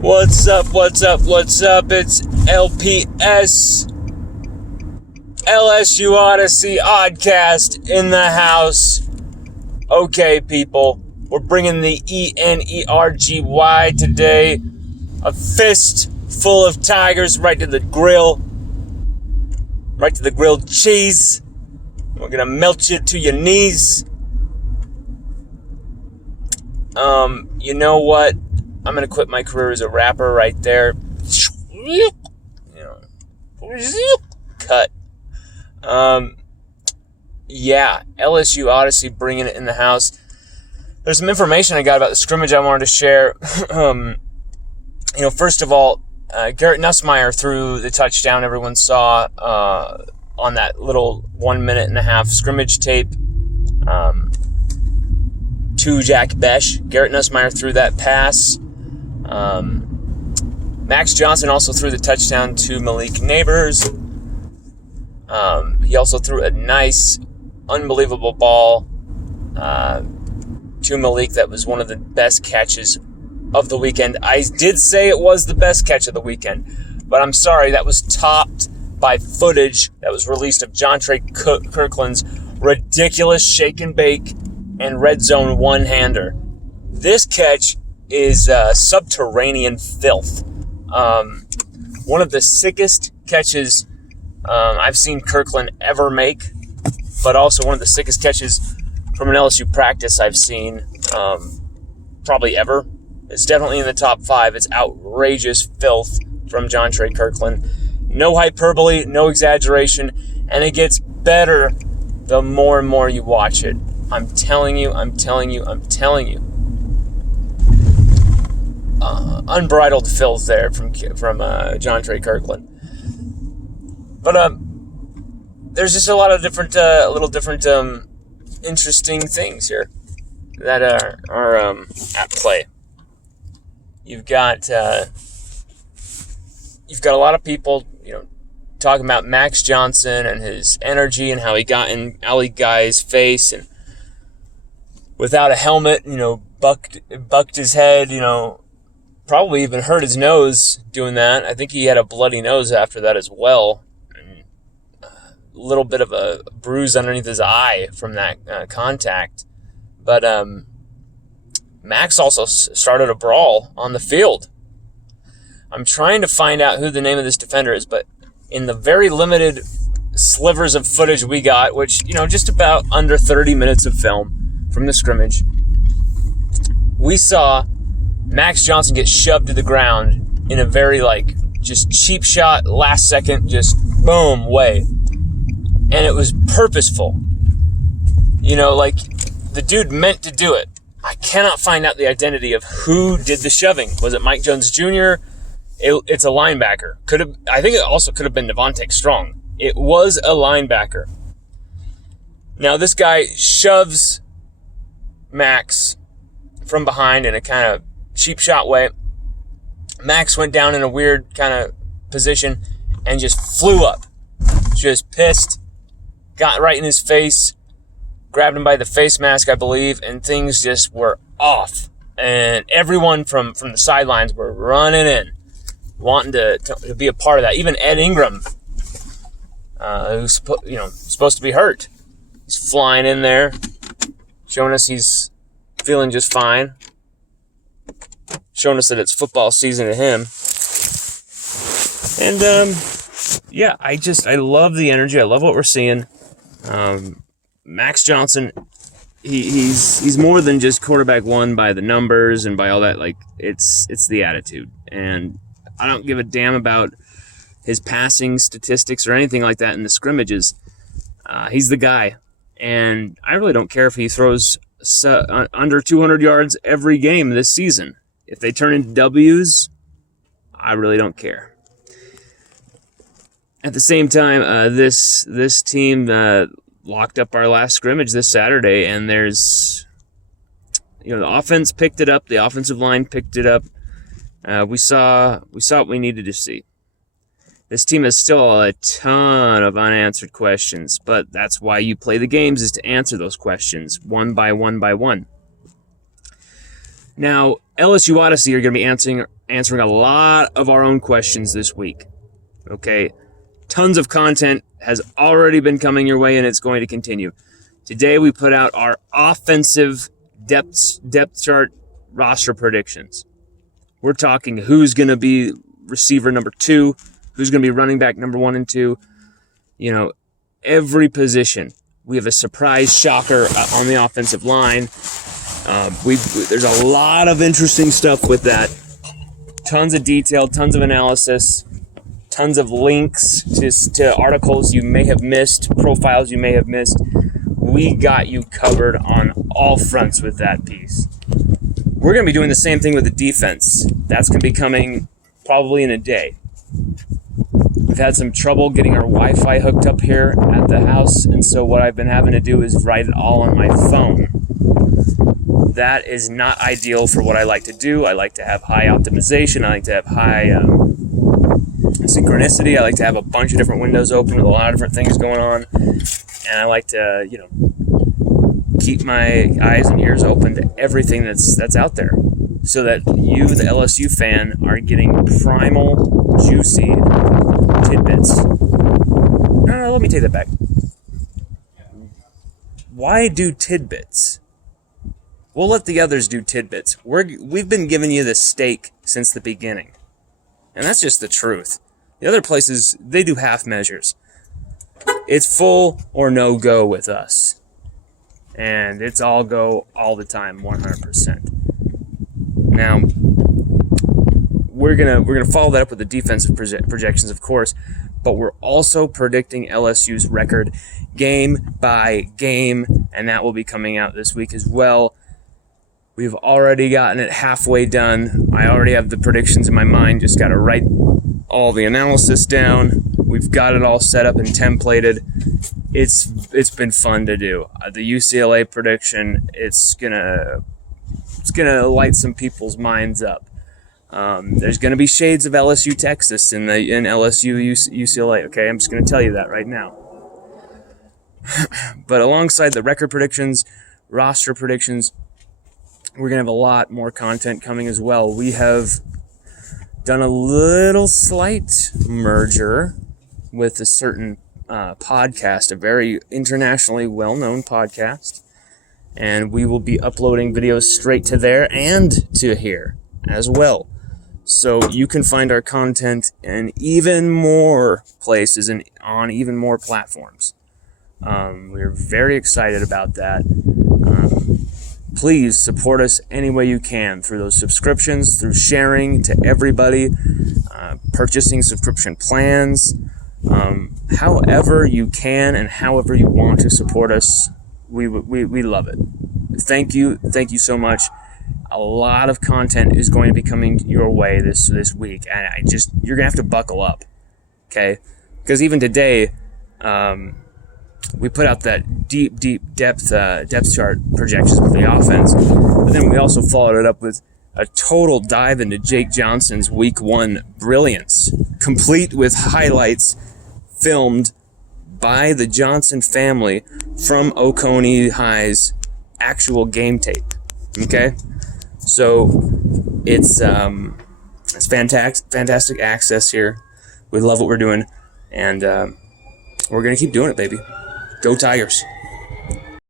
What's up? It's LPS, LSU Odyssey Oddcast in the house. Okay, people, we're bringing the ENERGY today. A fist full of tigers right to the grill. Right to the grilled cheese. We're gonna melt you to your knees. You know what? I'm gonna quit my career as a rapper right there. Cut. Yeah, LSU Odyssey bringing it in the house. There's some information I got about the scrimmage I wanted to share. First of all, Garrett Nussmeier threw the touchdown everyone saw on that little 1.5 minute scrimmage tape to Jack Besh. Garrett Nussmeier threw that pass. Max Johnson also threw the touchdown to Malik Neighbors. He also threw a nice, unbelievable ball to Malik that was one of the best catches of the weekend. I did say it was the best catch of the weekend, but I'm sorry, that was topped by footage that was released of Jontre Kirkland's ridiculous shake and bake and red zone one-hander. This catch is subterranean filth. One of the sickest catches I've seen Kirkland ever make, but also one of the sickest catches from an LSU practice I've seen probably ever. It's definitely in the top 5. It's outrageous filth from Jontre Kirkland. No hyperbole, no exaggeration, and it gets better the more and more you watch it. I'm telling you. Unbridled filth there from Jontre Kirkland. But there's just a lot of different, interesting things here that are at play. You've got a lot of people, talking about Max Johnson and his energy and how he got in alley guy's face and without a helmet, bucked his head, probably even hurt his nose doing that. I think he had a bloody nose after that as well. And a little bit of a bruise underneath his eye from that contact. But Max also started a brawl on the field. I'm trying to find out who the name of this defender is, but in the very limited slivers of footage we got, which, just about under 30 minutes of film from the scrimmage, we saw Max Johnson get shoved to the ground in a very, just cheap shot, last second, just boom, way. And it was purposeful. The dude meant to do it. I cannot find out the identity of who did the shoving. Was it Mike Jones Jr.? It's a linebacker. I think it also could have been Devontae Strong. It was a linebacker. Now, this guy shoves Max from behind in a kind of cheap shot way. Max went down in a weird kind of position and just flew up. Just pissed. Got right in his face. Grabbed him by the face mask, I believe, and things just were off. And everyone from the sidelines were running in, wanting to be a part of that. Even Ed Ingram, who's supposed to be hurt, he's flying in there, showing us he's feeling just fine, showing us that it's football season to him. And I love the energy. I love what we're seeing. Max Johnson, he's more than just quarterback one by the numbers and by all that. It's the attitude, and I don't give a damn about his passing statistics or anything like that in the scrimmages. He's the guy, and I really don't care if he throws under 200 yards every game this season. If they turn into W's, I really don't care. At the same time, this team locked up our last scrimmage this Saturday, and there's, the offense picked it up, the offensive line picked it up. We saw what we needed to see. This team has still a ton of unanswered questions, but that's why you play the games, is to answer those questions one by one by one. Now, LSU Odyssey are going to be answering a lot of our own questions this week. Okay? Tons of content has already been coming your way, and it's going to continue. Today, we put out our offensive depth chart roster predictions. We're talking who's going to be receiver number 2, who's going to be running back number 1 and 2. You know, every position. We have a surprise shocker on the offensive line. There's a lot of interesting stuff with that. Tons of detail, tons of analysis, tons of links to articles you may have missed, profiles you may have missed. We got you covered on all fronts with that piece. We're going to be doing the same thing with the defense. That's going to be coming probably in a day. We've had some trouble getting our Wi-Fi hooked up here at the house, and so what I've been having to do is write it all on my phone. That is not ideal for what I like to do. I like to have high optimization. I like to have high synchronicity. I like to have a bunch of different windows open with a lot of different things going on. And I like to, keep my eyes and ears open to everything that's out there, so that you, the LSU fan, are getting primal, juicy tidbits. No, let me take that back. Why do tidbits? We'll let the others do tidbits. We've been giving you the steak since the beginning. And that's just the truth. The other places, they do half measures. It's full or no go with us. And it's all go all the time, 100%. Now, we're gonna follow that up with the defensive projections, of course, but we're also predicting LSU's record game by game, and that will be coming out this week as well. We've already gotten it halfway done. I already have the predictions in my mind. Just got to write all the analysis down. We've got it all set up and templated. It's been fun to do. The UCLA prediction, it's gonna light some people's minds up. There's gonna be shades of LSU Texas in LSU UCLA. Okay, I'm just gonna tell you that right now. But alongside the record predictions, roster predictions, we're going to have a lot more content coming as well. We have done a little slight merger with a certain podcast, a very internationally well-known podcast. And we will be uploading videos straight to there and to here as well. So you can find our content in even more places and on even more platforms. We're very excited about that. Please support us any way you can through those subscriptions, through sharing to everybody, purchasing subscription plans, however you can and however you want to support us. We love it. Thank you so much. A lot of content is going to be coming your way this week, and you're gonna have to buckle up, okay? Because even today, we put out that deep depth chart projections with the offense, but then we also followed it up with a total dive into Jake Johnson's Week 1 brilliance, complete with highlights filmed by the Johnson family from Oconee High's actual game tape. Okay, so it's fantastic access here. We love what we're doing, and we're gonna keep doing it, baby. Go Tigers.